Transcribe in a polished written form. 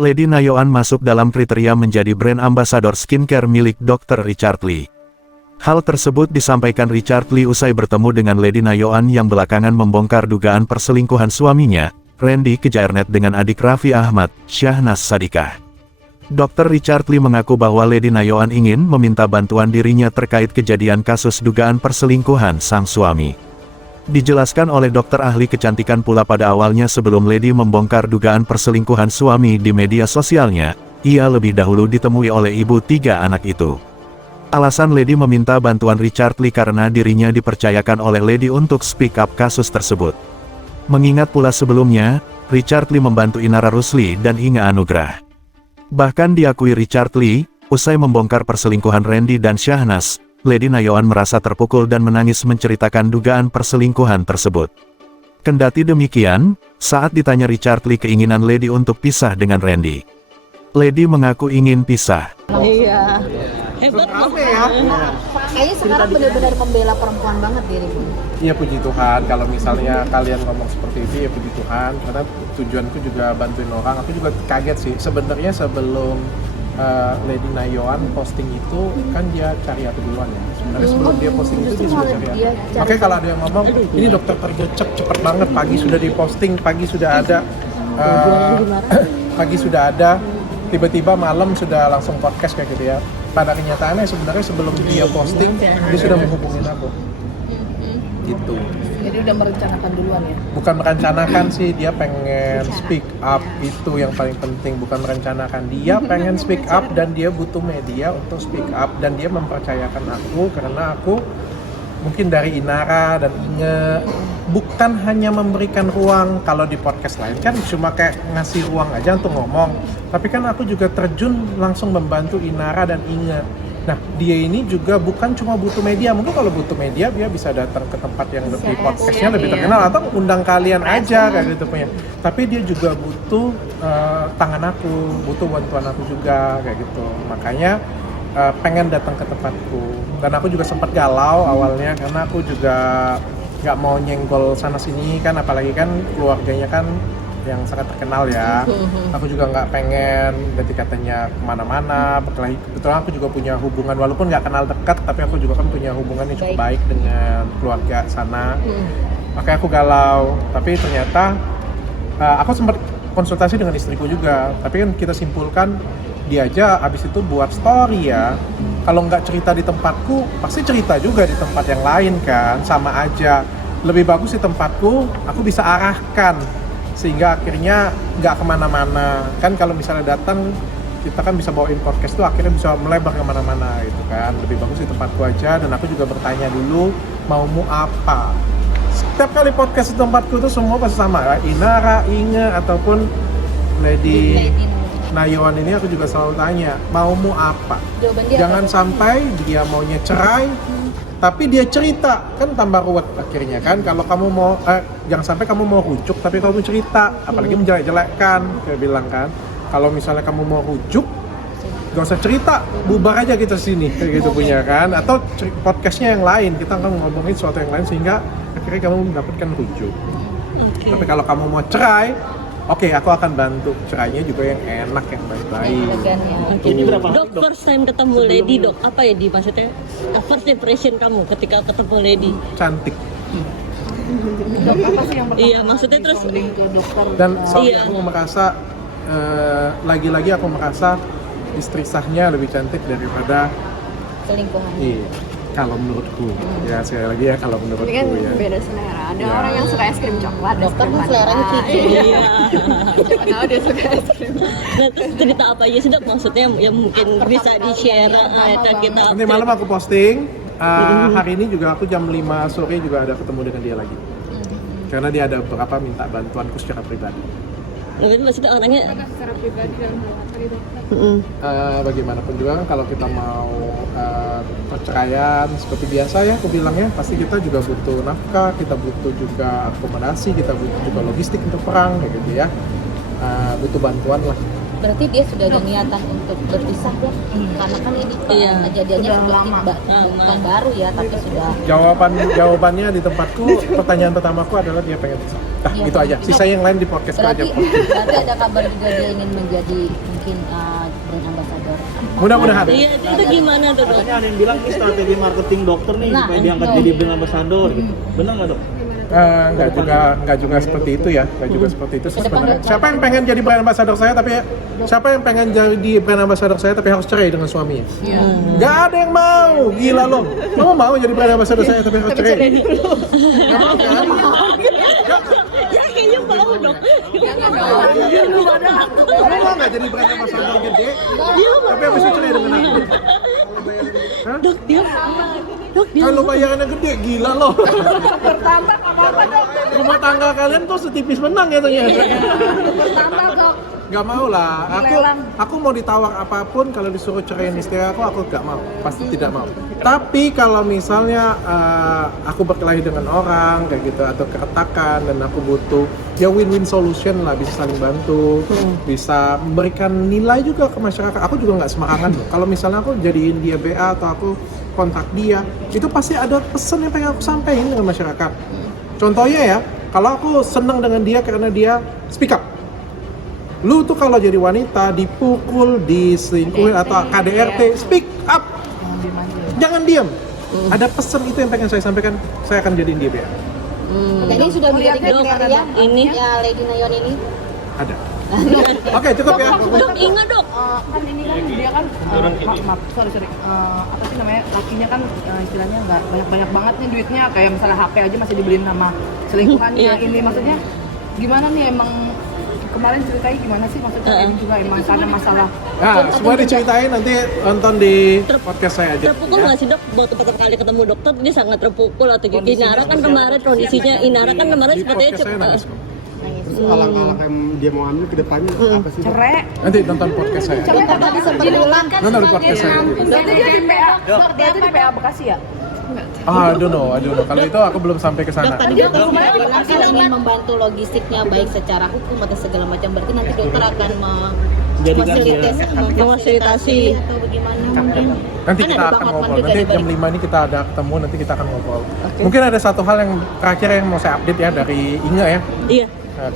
Lady Nayoan masuk dalam kriteria menjadi brand ambassador skincare milik Dr. Richard Lee. Hal tersebut disampaikan Richard Lee usai bertemu dengan Lady Nayoan yang belakangan membongkar dugaan perselingkuhan suaminya, Randy Kejairnet dengan adik Raffi Ahmad, Syahnaz Sadiqah. Dr. Richard Lee mengaku bahwa Lady Nayoan ingin meminta bantuan dirinya terkait kejadian kasus dugaan perselingkuhan sang suami. Dijelaskan oleh dokter ahli kecantikan pula pada awalnya sebelum Lady membongkar dugaan perselingkuhan suami di media sosialnya, ia lebih dahulu ditemui oleh ibu 3 anak itu. Alasan Lady meminta bantuan Richard Lee karena dirinya dipercayakan oleh Lady untuk speak up kasus tersebut. Mengingat pula sebelumnya, Richard Lee membantu Inara Rusli dan Inga Anugrah. Bahkan diakui Richard Lee, usai membongkar perselingkuhan Randy dan Syahnaz, Lady Nayoan merasa terpukul dan menangis menceritakan dugaan perselingkuhan tersebut. Kendati demikian, saat ditanya Richard Lee keinginan Lady untuk pisah dengan Randy, Lady mengaku ingin pisah. Iya. Hebat ya. Kayaknya sekarang benar-benar membela perempuan banget dirimu. Iya, puji Tuhan. Kalau misalnya kalian ngomong seperti itu, ya puji Tuhan. Karena tujuanku juga bantuin orang. Aku juga kaget sih. Sebenarnya sebelum Lady Nayoan posting itu, kan dia cari aku duluan ya. Sebenarnya sebelum dia posting itu, dia sudah cari aku. Oke, kalau ada yang ngomong, ini dokter tergecek cepet banget. Pagi sudah diposting, pagi sudah ada. Pagi sudah ada. Tiba-tiba malam sudah langsung podcast kayak gitu ya. Pada kenyataannya sebenarnya sebelum dia posting, dia sudah menghubungin aku. Gitu. Jadi udah merencanakan duluan ya? Bukan merencanakan sih, dia pengen speak up, itu yang paling penting. Bukan merencanakan, dia pengen speak up dan dia butuh media untuk speak up. Dan dia mempercayakan aku karena aku mungkin dari Inara dan Inge bukan hanya memberikan ruang. Kalau di podcast lain kan cuma kayak ngasih ruang aja untuk ngomong, tapi kan aku juga terjun langsung membantu Inara dan Inge. Nah, dia ini juga bukan cuma butuh media. Mungkin kalau butuh media dia bisa datang ke tempat yang lebih podcastnya lebih terkenal atau undang kalian aja kayak gitu punya. Tapi dia juga butuh tangan aku, butuh bantuan aku juga kayak gitu. Makanya pengen datang ke tempatku. Dan aku juga sempat galau awalnya karena aku juga nggak mau nyenggol sana sini kan, apalagi kan keluarganya kan yang sangat terkenal ya. Aku juga nggak pengen nanti katanya kemana-mana. Kebetulan aku juga punya hubungan, walaupun nggak kenal dekat, tapi aku juga kan punya hubungan yang cukup baik dengan keluarga sana. Makanya aku galau. Tapi ternyata aku sempat konsultasi dengan istriku juga. Tapi kan kita simpulkan, dia aja abis itu buat story ya. Kalau nggak cerita di tempatku, pasti cerita juga di tempat yang lain kan, sama aja. Lebih bagus di tempatku, aku bisa arahkan sehingga akhirnya nggak kemana-mana. Kan kalau misalnya datang, kita kan bisa bawain podcast tuh akhirnya bisa melebar kemana-mana gitu kan. Lebih bagus di tempatku aja, dan aku juga bertanya dulu maumu apa. Setiap kali podcast di tempatku tuh semua pasti sama, Inara, Inge ataupun Lady Nayoan ini aku juga selalu tanya, maumu apa? Jangan sampai dia maunya cerai, tapi dia cerita, kan tambah ruwet akhirnya kan. Kalau kamu mau, jangan sampai kamu mau rujuk, tapi kamu cerita, apalagi menjelek-jelekkan, kayak bilang kan. Kalau misalnya kamu mau rujuk, gak usah cerita, bubar aja kita sini, kayak gitu punya kan. Atau podcastnya yang lain, kita akan ngomongin sesuatu yang lain sehingga akhirnya kamu mendapatkan rujuk. Tapi kalau kamu mau cerai, oke, aku akan bantu cerainya juga yang enak, yang baik-baik. Ini berapa? Dok, first time ketemu Lady, Dok, apa ya maksudnya first impression kamu ketika ketemu Lady? Cantik. Dok, apa sih yang pertama? Iya, maksudnya terus ke dokter? Dan soalnya aku merasa, lagi-lagi aku merasa istri sahnya lebih cantik daripada Selingkuhan. iya, kalau menurutku. Ya sekali lagi ya, kalau menurutku Ini kan ya. beda selera. Ada Ya. orang yang suka es krim coklat, Dokter kan seleranya kiki. iya. Siapa tahu dia suka es krim. Nah, terus cerita apa aja sih, Dok? Maksudnya yang mungkin bisa di-share ke kita. Nanti malam aku posting. Hari ini juga aku jam 5 sore juga ada ketemu dengan dia lagi. Karena dia ada beberapa minta bantuanku secara pribadi. Mungkin maksudnya orangnya Secara pribadi dalam hal apa gitu? Bagaimanapun juga kan kalau kita mau perceraian seperti biasa ya, aku bilangnya pasti kita juga butuh nafkah, kita butuh juga akomodasi, kita butuh juga logistik untuk perang kayak gitu ya. Butuh bantuan lah. Berarti dia sudah ada niatan untuk berpisah ya? Karena kan ini kejadiannya seperti bukan baru ya, tapi sudah. Jawabannya di tempatku, pertanyaan pertamaku adalah dia pengen pisah. Dah, Iya, itu aja. Dok. Sisa yang lain di podcast aja. Berarti ada kabar juga dia ingin menjadi mungkin brand ambassador. Mudah-mudahan. Iya, itu gimana tuh dok? Katanya ada yang bilang ini strategi marketing dokter nih Nah, supaya diangkat itu. jadi brand ambassador gitu. Benar nggak dok? Enggak juga seperti itu ya, enggak juga seperti itu sih sebenarnya. Siapa yang pengen jadi brand ambassador saya tapi siapa yang pengen jadi brand ambassador saya tapi harus cerai dengan suaminya? Enggak ada yang mau, gila lo. Kamu mau jadi brand ambassador saya tapi harus cerai? Enggak mau kan? Ya kayaknya mau dok. Kamu mau nggak jadi brand ambassador gede? Tapi habis itu cerai dengan aku? Hah? Dok dia. Dok dia. Kalau bayarannya gede, gila lo. Rumah tangga kalian tuh setipis menang ya ternyata. Gak mau lah, aku mau ditawar apapun kalau disuruh ceraiin istri aku gak mau, pasti tidak mau. Tapi kalau misalnya aku berkelahi dengan orang kayak gitu atau keretakan dan aku butuh ya win-win solution lah, bisa saling bantu, bisa memberikan nilai juga ke masyarakat. Aku juga nggak sembarangan loh. Kalau misalnya aku jadiin dia BA atau aku kontak dia, itu pasti ada pesan yang pengen aku sampaikan dengan masyarakat. Contohnya ya, kalau aku senang dengan dia karena dia speak up. Lu tuh kalau jadi wanita dipukul, diselingkuhin atau KDRT, speak up. Jangan diam. Ada pesan itu yang pengen saya sampaikan, saya akan jadiin dia BA. Ini sudah menjadi kriteria Ini. ya Lady Nayon ini. Ada. Oke, cukup ya. Dok ingat dok. Kan ini kan dia kan maaf sorry apa sih namanya, lakinya kan istilahnya nggak banyak banget nih duitnya, kayak misalnya HP aja masih dibeliin sama selingkuhannya. Iya. Ini maksudnya gimana nih, emang kemarin ceritanya gimana sih, maksudnya ini juga emang karena masalah Nah, semua diceritain nanti nonton di podcast saya aja. Terpukul nggak sih dok? Waktu pertama kali ketemu dokter dia sangat terpukul atau gitu. Inara kan kemarin kondisinya, Inara kan kemarin Di sepertinya podcast saya nangis kok. Alang-alang yang dia mau ambil ke depannya apa sih? cerai. Nanti nonton podcast saya. Tadi sempat bilang Nonton di podcast saya. Berarti dia di PA, berarti di PA Bekasi ya? I don't know. Kalau itu aku belum sampai ke sana. tadi dokter sempat bilang kan ingin membantu logistiknya baik secara hukum atau segala macam. Berarti nanti dokter akan memfasilitasi atau bagaimana mungkin. Nanti Kan kita ada akan Bang ngobrol. Hotman juga Nanti di jam balik. 5 ini kita ada ketemu, nanti kita akan ngobrol. Mungkin ada satu hal yang terakhir yang mau saya update ya dari Inge ya. iya. Nah,